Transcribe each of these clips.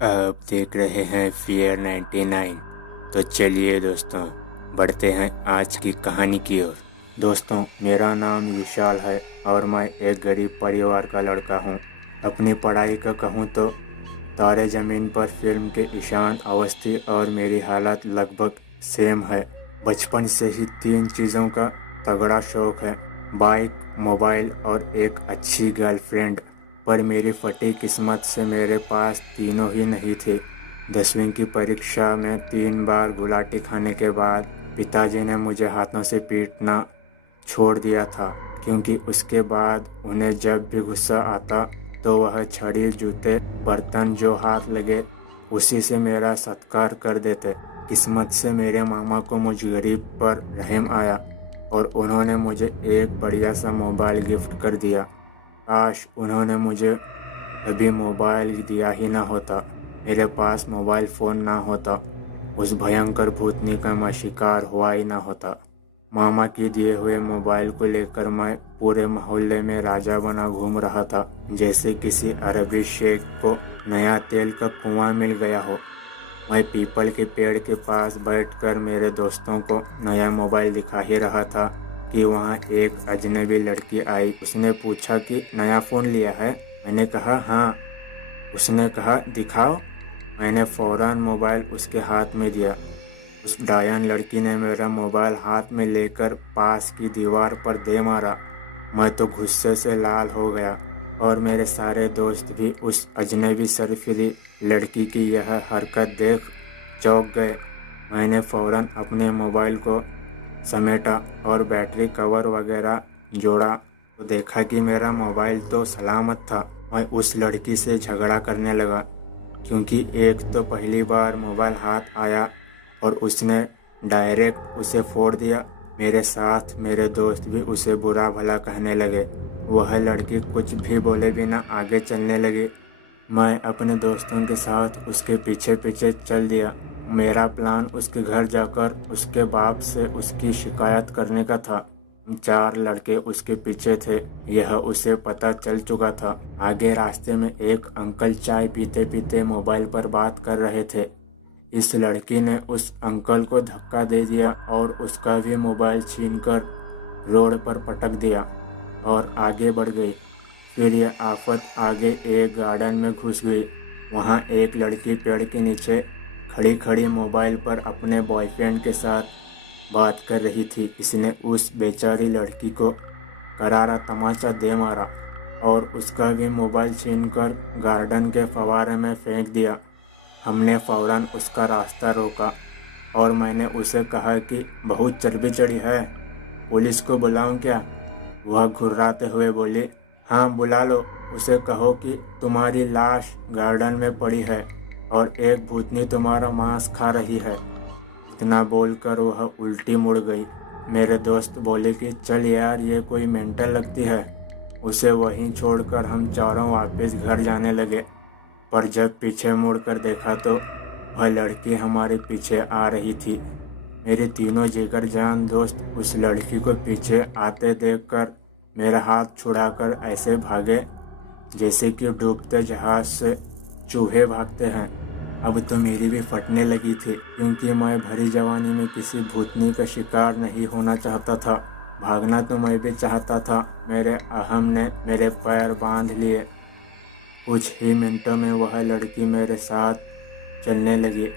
आप देख रहे हैं फियर 99। तो चलिए दोस्तों, बढ़ते हैं आज की कहानी की ओर। दोस्तों, मेरा नाम विशाल है और मैं एक गरीब परिवार का लड़का हूँ। अपनी पढ़ाई का कहूँ तो तारे ज़मीन पर फिल्म के ईशान अवस्थी और मेरी हालत लगभग सेम है। बचपन से ही 3 चीज़ों का तगड़ा शौक है: बाइक, मोबाइल और एक अच्छी गर्लफ्रेंड। पर मेरी फटी किस्मत से मेरे पास तीनों ही नहीं थे। 10वीं की परीक्षा में 3 बार गुलाटी खाने के बाद पिताजी ने मुझे हाथों से पीटना छोड़ दिया था, क्योंकि उसके बाद उन्हें जब भी गुस्सा आता तो वह छड़ी, जूते, बर्तन जो हाथ लगे उसी से मेरा सत्कार कर देते। किस्मत से मेरे मामा को मुझ गरीब पर रहम आया और उन्होंने मुझे एक बढ़िया सा मोबाइल गिफ्ट कर दिया। काश उन्होंने मुझे कभी मोबाइल दिया ही ना होता, मेरे पास मोबाइल फ़ोन ना होता, उस भयंकर भूतनी का मैं शिकार हुआ ही ना होता। मामा के दिए हुए मोबाइल को लेकर मैं पूरे मोहल्ले में राजा बना घूम रहा था, जैसे किसी अरबी शेख को नया तेल का कुआं मिल गया हो। मैं पीपल के पेड़ के पास बैठकर मेरे दोस्तों को नया मोबाइल दिखा ही रहा था कि वहाँ एक अजनबी लड़की आई। उसने पूछा कि नया फ़ोन लिया है? मैंने कहा हाँ। उसने कहा दिखाओ। मैंने फ़ौरन मोबाइल उसके हाथ में दिया। उस डायन लड़की ने मेरा मोबाइल हाथ में लेकर पास की दीवार पर दे मारा। मैं तो गुस्से से लाल हो गया और मेरे सारे दोस्त भी उस अजनबी सरफिरी लड़की की यह हरकत देख चौंक गए। मैंने फ़ौरन अपने मोबाइल को समेटा और बैटरी कवर वगैरह जोड़ा तो देखा कि मेरा मोबाइल तो सलामत था। मैं उस लड़की से झगड़ा करने लगा, क्योंकि एक तो पहली बार मोबाइल हाथ आया और उसने डायरेक्ट उसे फोड़ दिया। मेरे साथ मेरे दोस्त भी उसे बुरा भला कहने लगे। वह लड़की कुछ भी बोले बिना आगे चलने लगी। मैं अपने दोस्तों के साथ उसके पीछे पीछे चल दिया। मेरा प्लान उसके घर जाकर उसके बाप से उसकी शिकायत करने का था। 4 लड़के उसके पीछे थे, यह उसे पता चल चुका था। आगे रास्ते में एक अंकल चाय पीते पीते मोबाइल पर बात कर रहे थे। इस लड़की ने उस अंकल को धक्का दे दिया और उसका भी मोबाइल छीनकर रोड पर पटक दिया और आगे बढ़ गई। फिर यह आफत आगे एक गार्डन में घुस गई। वहाँ एक लड़की पेड़ के नीचे खड़ी खड़ी मोबाइल पर अपने बॉयफ्रेंड के साथ बात कर रही थी। इसने उस बेचारी लड़की को करारा तमाचा दे मारा और उसका भी मोबाइल छीनकर गार्डन के फव्वारे में फेंक दिया। हमने फ़ौरन उसका रास्ता रोका और मैंने उसे कहा कि बहुत चर्बी चढ़ी है, पुलिस को बुलाऊं क्या? वह घुर्राते हुए बोली, हाँ बुला लो। उसे कहो कि तुम्हारी लाश गार्डन में पड़ी है और एक भूतनी तुम्हारा मांस खा रही है। इतना बोलकर वह उल्टी मुड़ गई। मेरे दोस्त बोले कि चल यार, ये कोई मेंटल लगती है। उसे वहीं छोड़कर हम चारों वापस घर जाने लगे। पर जब पीछे मुड़कर देखा तो वह लड़की हमारे पीछे आ रही थी। मेरे तीनों जिगर जान दोस्त उस लड़की को पीछे आते देखकर मेरा हाथ छुड़ाकर ऐसे भागे जैसे कि डूबते जहाज से चूहे भागते हैं। अब तो मेरी भी फटने लगी थी, क्योंकि मैं भरी जवानी में किसी भूतनी का शिकार नहीं होना चाहता था। भागना तो मैं भी चाहता था। मेरे अहम ने मेरे पैर बांध लिए। कुछ ही मिनटों में वह लड़की मेरे साथ चलने लगी।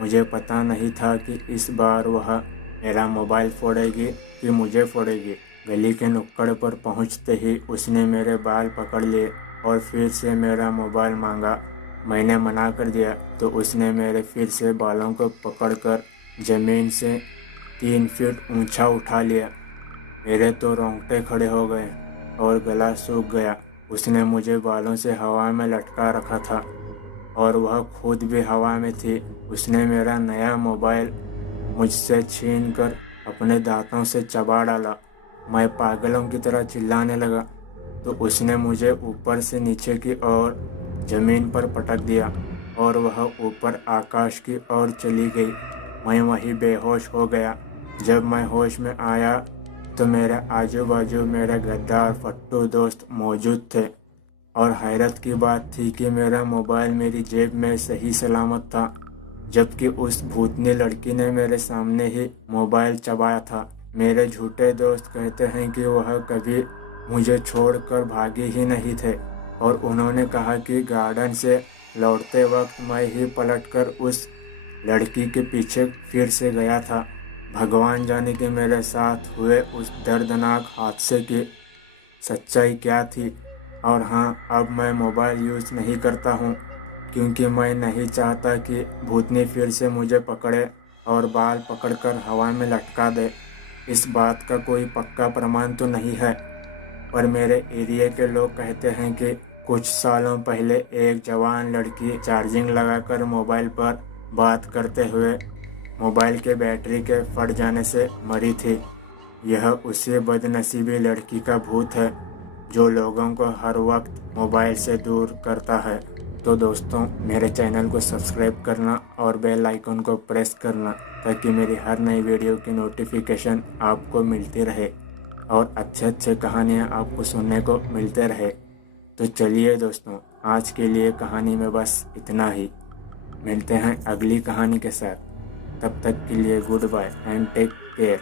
मुझे पता नहीं था कि इस बार वह मेरा मोबाइल फोड़ेगी कि मुझे फोड़ेगी। गली के नुक्कड़ पर पहुंचते ही उसने मेरे बाल पकड़ लिए और फिर से मेरा मोबाइल मांगा। मैंने मना कर दिया तो उसने मेरे फिर से बालों को पकड़कर ज़मीन से 3 फीट ऊंचा उठा लिया। मेरे तो रोंगटे खड़े हो गए और गला सूख गया। उसने मुझे बालों से हवा में लटका रखा था और वह खुद भी हवा में थी। उसने मेरा नया मोबाइल मुझसे छीनकर अपने दांतों से चबा डाला। मैं पागलों की तरह चिल्लाने लगा तो उसने मुझे ऊपर से नीचे की ओर ज़मीन पर पटक दिया और वह ऊपर आकाश की ओर चली गई। मैं वहीं बेहोश हो गया। जब मैं होश में आया तो मेरे आजू बाजू मेरे गद्दार फट्टू दोस्त मौजूद थे। और हैरत की बात थी कि मेरा मोबाइल मेरी जेब में सही सलामत था, जबकि उस भूतनी लड़की ने मेरे सामने ही मोबाइल चबाया था। मेरे झूठे दोस्त कहते हैं कि वह कभी मुझे छोड़कर भागे ही नहीं थे और उन्होंने कहा कि गार्डन से लौटते वक्त मैं ही पलटकर उस लड़की के पीछे फिर से गया था। भगवान जाने कि मेरे साथ हुए उस दर्दनाक हादसे की सच्चाई क्या थी। और हाँ, अब मैं मोबाइल यूज़ नहीं करता हूँ क्योंकि मैं नहीं चाहता कि भूतनी फिर से मुझे पकड़े और बाल पकड़कर हवा में लटका दे। इस बात का कोई पक्का प्रमाण तो नहीं है, पर मेरे एरिया के लोग कहते हैं कि कुछ सालों पहले एक जवान लड़की चार्जिंग लगाकर मोबाइल पर बात करते हुए मोबाइल के बैटरी के फट जाने से मरी थी। यह उसी बदनसीबी लड़की का भूत है जो लोगों को हर वक्त मोबाइल से दूर करता है। तो दोस्तों, मेरे चैनल को सब्सक्राइब करना और बेल आइकन को प्रेस करना ताकि मेरी हर नई वीडियो की नोटिफिकेशन आपको मिलती रहे और अच्छे कहानियाँ आपको सुनने को मिलते रहे। तो चलिए दोस्तों, आज के लिए कहानी में बस इतना ही। मिलते हैं अगली कहानी के साथ। तब तक के लिए goodbye and take care.